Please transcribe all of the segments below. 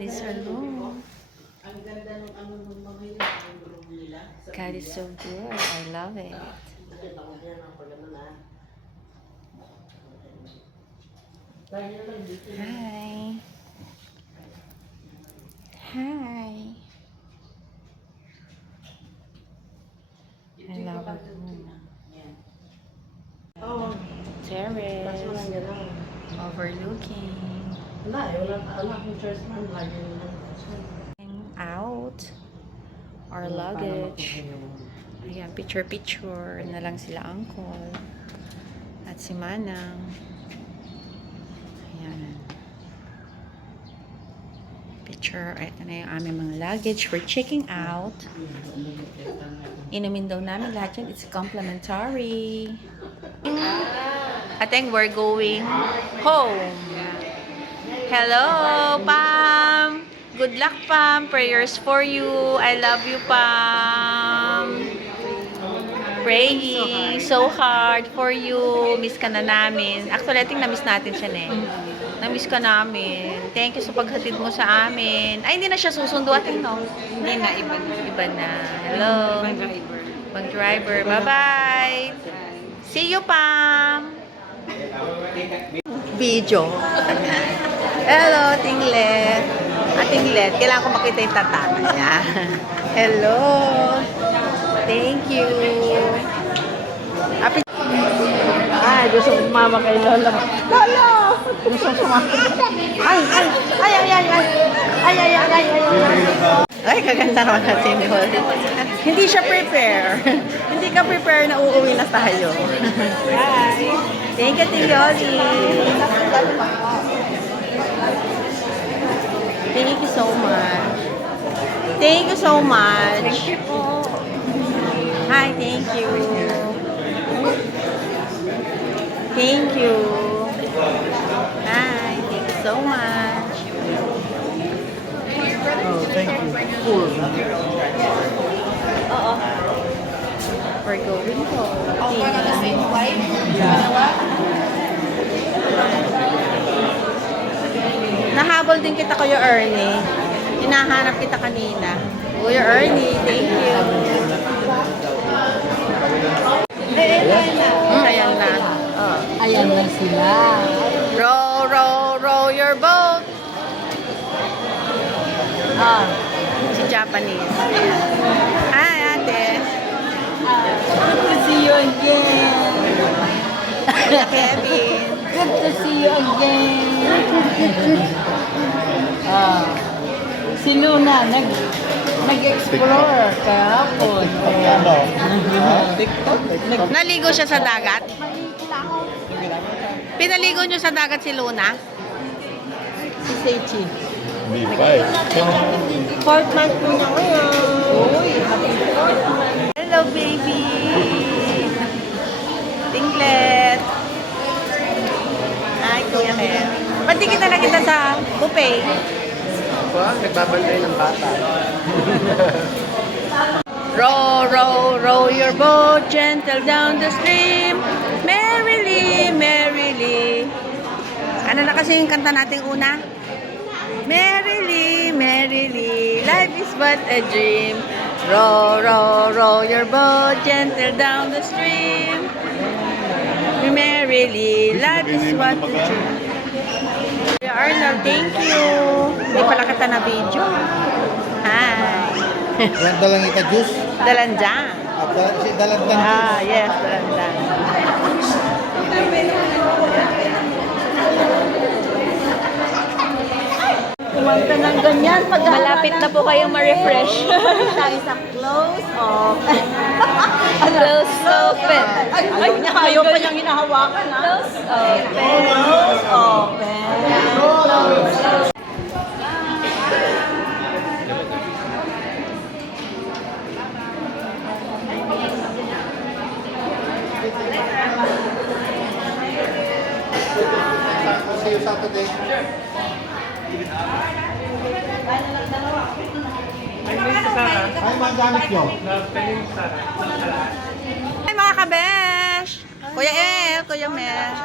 this alone. God is so good. I love it. Hi. Hi. I love it. Oh, Terrace. Overlooking. wala akong choice man. Lagi naman. Out. Our luggage. Ayan, picture na lang sila uncle. At si Manang. Ayan. Picture. Ito na yung aming mga luggage. We're checking out. Inumin daw namin lahat yan. It's complimentary. I think we're going home. Hello, Pam! Good luck, Pam! Prayers for you. I love you, Pam! Praying so hard for you. Miss ka na namin. Actually, I think na-miss natin siya, na-miss ka namin. Thank you sa paghatid mo sa amin. Ay, hindi na siya susundo atin, no? Hindi na, iba na. Iba na. Hello. Ibang driver. Bang driver. Bye-bye. See you, Pam. Video. Hello, Tinglet. Tinglet. Kailangan ko makita yung tatana niya. Hello. Thank you. Happy. Gusto kong mama kay Lola. Lola! Gusto kong sumama. Ay, kaganda naman natin ni Holly. Hindi siya prepare. Hindi ka prepare na uuwi na tayo. Hi. Thank you, Ate Holly. Thank you so much. Thank you so much. Thank you po. Hi, thank you. Thank you. Hi, thank you so much. Oh, thank you. Cool. Oo. We're going home. Nahabol din kita, Kuya Ernie. Hinahanap kita kanina. Kuya Ernie, thank you. Ayan na. Oh. Ayan na sila. Row, row, row your boat. Ah, si Japanese. Ayan. Hi, ate. Good to see you again. Kuya Kevin. Good to see you again. Si Luna, nag-explore kahapon. TikTok. Naligo siya sa dagat? Pinaligo niyo sa dagat si Luna? Si Seichi. Hindi pa eh. 4th month mo na ngayon. Uy, happy 4th month. Hello, baby! Tinglet! Hi, Kuya Kev. Ba't di kita nakita sa buffet? Nagbabantay ng bata. Row, row, row your boat gentle down the stream. Merrily, merrily. Ano na kasi yung kanta nating una? Merrily, merrily, life is but a dream. Row, row, row your boat gentle down the stream. Merrily, life is but a dream. Kuya Arnold, thank you. Hindi pala kita na video. Hi. Dalang ika juice. Dalanjang. Si dalandan juice. Yes, dalanjang. Kumanta ng ganyan. Malapit na po kayong ma-refresh. Siya isang close off. Close open. Ay, ayaw pa niyang hinahawakan, ha? Close open. Close open. See you Saturday. Ay, mga gamit nyo. Hi mga kabesh! Kuya El, Kuya Mel.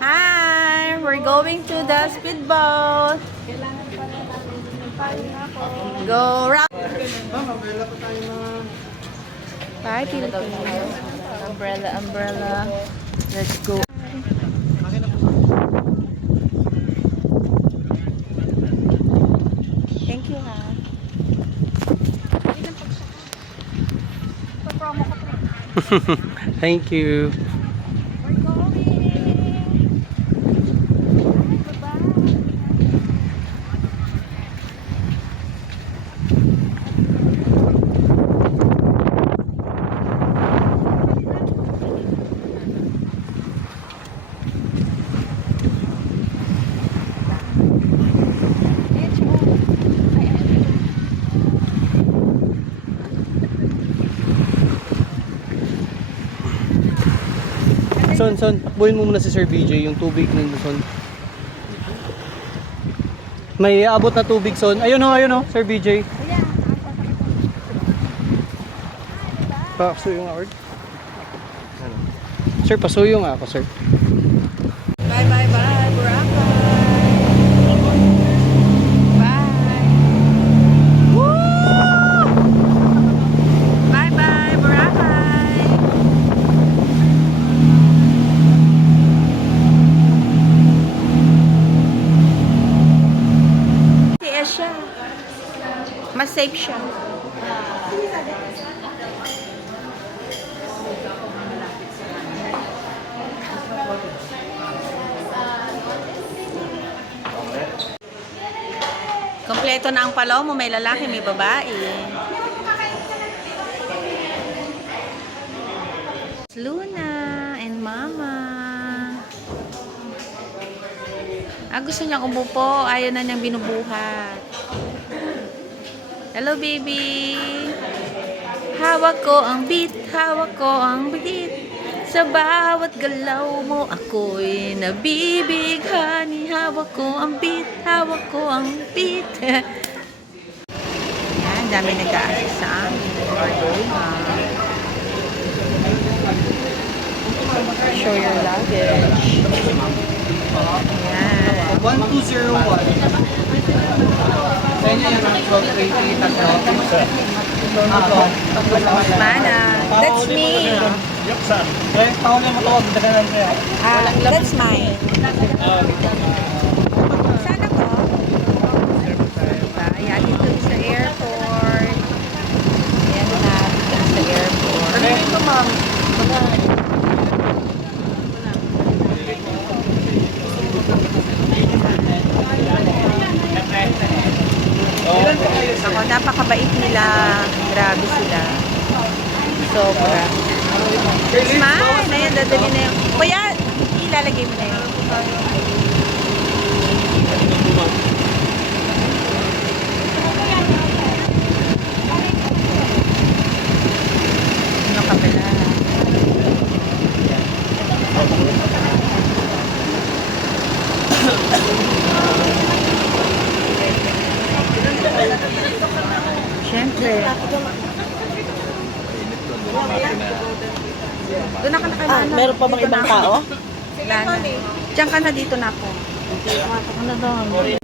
Hi! We're going to the speedboat. Go round! Ma'am, umbrella pa tayo na. Bye, Philippines. Umbrella, umbrella. Let's go. Thank you, ha. Thank you. Son, takbuhin mo muna si Sir BJ, yung tubig ng Son. May abot na tubig, Son. Ayun o, Sir BJ. Pasuyo nga, Ord. Ano? Sir, pasuyo nga ako, sir. Bye, bye, bye, Boracay. Bye. Woo! Bye, bye, Boracay. Tiya siya. Mas safe siya. Kompleto na ang palaw mo, may lalaki, may babae. Luna and Mama. Gusto niyang umupo, ayaw na niyang binubuhat. Hello, baby. Hawak ko ang beat, hawak ko ang beat. Sa bawat galaw mo, ako'y nabibighani. Hawak ko ang beat, hawak ko ang beat. Yan, dami nag-a-assist sa amin. Show your luggage. Yan. 1201. Sa inyo yung 1220 Mana, that's me. Taon na matawag, daganan siya. That's mine. Sana ko? Ayan, dito sa airport. Ayan na, dito sa airport. Ito, ma'am. Ako, napakabait nila. Grabe sila. Sobra. Smile! Ayan, dadali na yung... Kuya, ilalagay mo na yun. Ano ka pala? Siyempre. Doon na ka nakalala. Meron pa bang ibang tao? Wala na. Diyan ka na, dito na po. Ano doon?